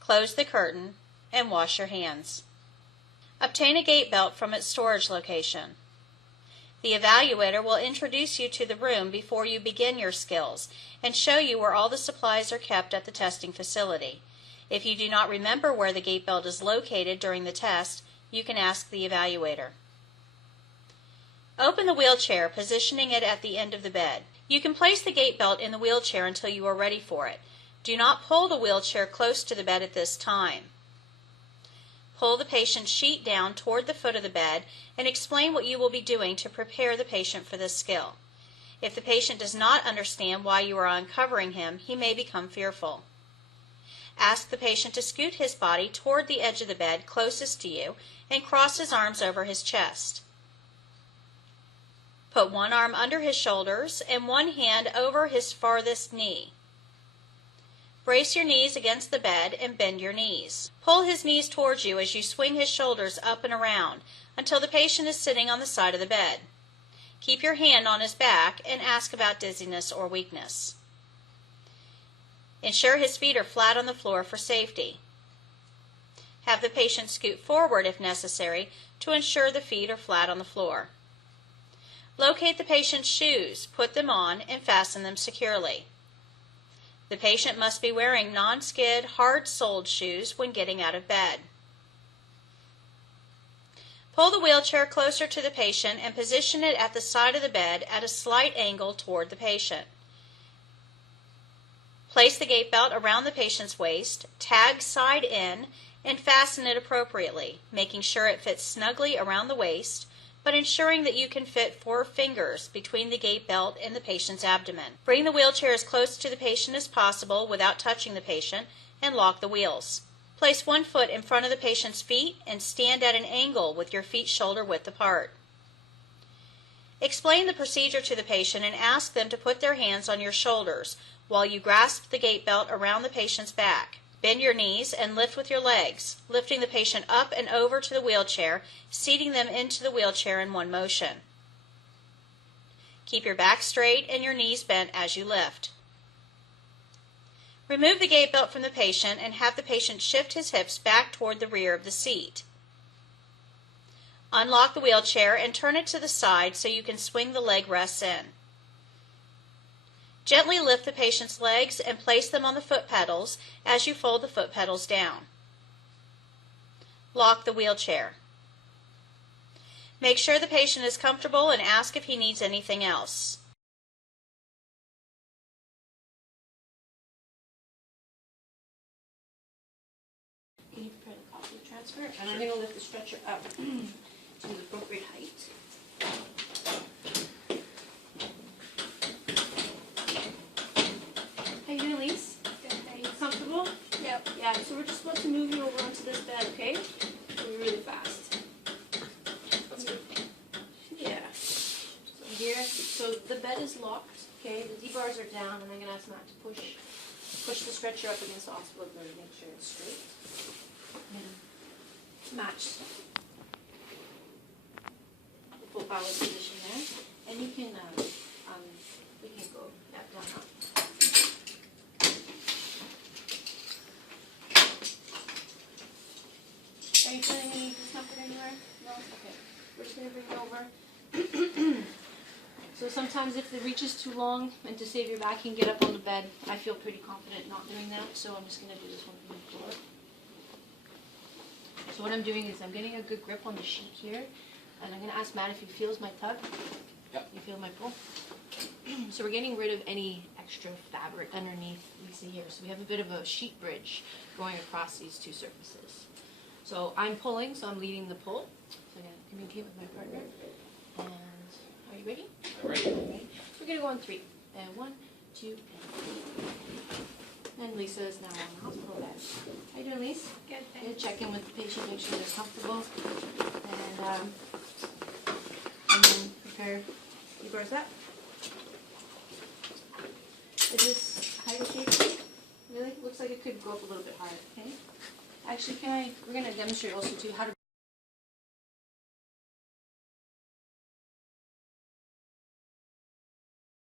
close the curtain, and wash your hands. Obtain a gait belt from its storage location. The evaluator will introduce you to the room before you begin your skills and show you where all the supplies are kept at the testing facility. If you do not remember where the gait belt is located during the test, you can ask the evaluator. Open the wheelchair, positioning it at the end of the bed. You can place the gait belt in the wheelchair until you are ready for it. Do not pull the wheelchair close to the bed at this time. Pull the patient's sheet down toward the foot of the bed and explain what you will be doing to prepare the patient for this skill. If the patient does not understand why you are uncovering him, he may become fearful. Ask the patient to scoot his body toward the edge of the bed closest to you and cross his arms over his chest. Put one arm under his shoulders and one hand over his farthest knee. Brace your knees against the bed and bend your knees. Pull his knees towards you as you swing his shoulders up and around until the patient is sitting on the side of the bed. Keep your hand on his back and ask about dizziness or weakness. Ensure his feet are flat on the floor for safety. Have the patient scoot forward if necessary to ensure the feet are flat on the floor. Locate the patient's shoes, put them on, and fasten them securely. The patient must be wearing non-skid, hard-soled shoes when getting out of bed. Pull the wheelchair closer to the patient and position it at the side of the bed at a slight angle toward the patient. Place the gait belt around the patient's waist, tag side in, and fasten it appropriately, making sure it fits snugly around the waist, but ensuring that you can fit 4 fingers between the gait belt and the patient's abdomen. Bring the wheelchair as close to the patient as possible without touching the patient, and lock the wheels. Place one foot in front of the patient's feet and stand at an angle with your feet shoulder width apart. Explain the procedure to the patient and ask them to put their hands on your shoulders while you grasp the gait belt around the patient's back. Bend your knees and lift with your legs, lifting the patient up and over to the wheelchair, seating them into the wheelchair in one motion. Keep your back straight and your knees bent as you lift. Remove the gait belt from the patient and have the patient shift his hips back toward the rear of the seat. Unlock the wheelchair and turn it to the side so you can swing the leg rests in. Gently lift the patient's legs and place them on the foot pedals as you fold the foot pedals down. Lock the wheelchair. Make sure the patient is comfortable and ask if he needs anything else. Can you prepare the coffee transfer? And I'm going to lift the stretcher up to the appropriate height. How you doing, Elise? Good, thanks. Comfortable? Yep. Yeah, so we're just about to move you over onto this bed, okay? We're really fast. That's good. Yeah. So here, so the bed is locked, okay? The D-bars are down, and I'm going to ask Matt to push the stretcher up against the hospital door to make sure it's straight. And match the full power position there. And you can, we can go, yeah, down up. Are you feeling any discomfort anywhere? No? Okay. We're just going to bring it over. So sometimes if the reach is too long and to save your back, you can get up on the bed. I feel pretty confident not doing that, so I'm just going to do this one from the floor. So what I'm doing is I'm getting a good grip on the sheet here, and I'm going to ask Matt if he feels my tug. Yep. You feel my pull? So we're getting rid of any extra fabric underneath Lisa here. So we have a bit of a sheet bridge going across these two surfaces. So I'm pulling, so I'm leading the pull. So I'm going to communicate with my partner. And are you ready? I'm ready. Okay. We're going to go on 3. And 1, 2, and 3. And Lisa is now on the hospital bed. How you doing, Lisa? Good, Good. thanks. Check in with the patient, make sure they're comfortable. And then prepare the doors up. Is this height okay for you? Really? Looks like it could go up a little bit higher, okay? Actually, we're going to demonstrate also too how to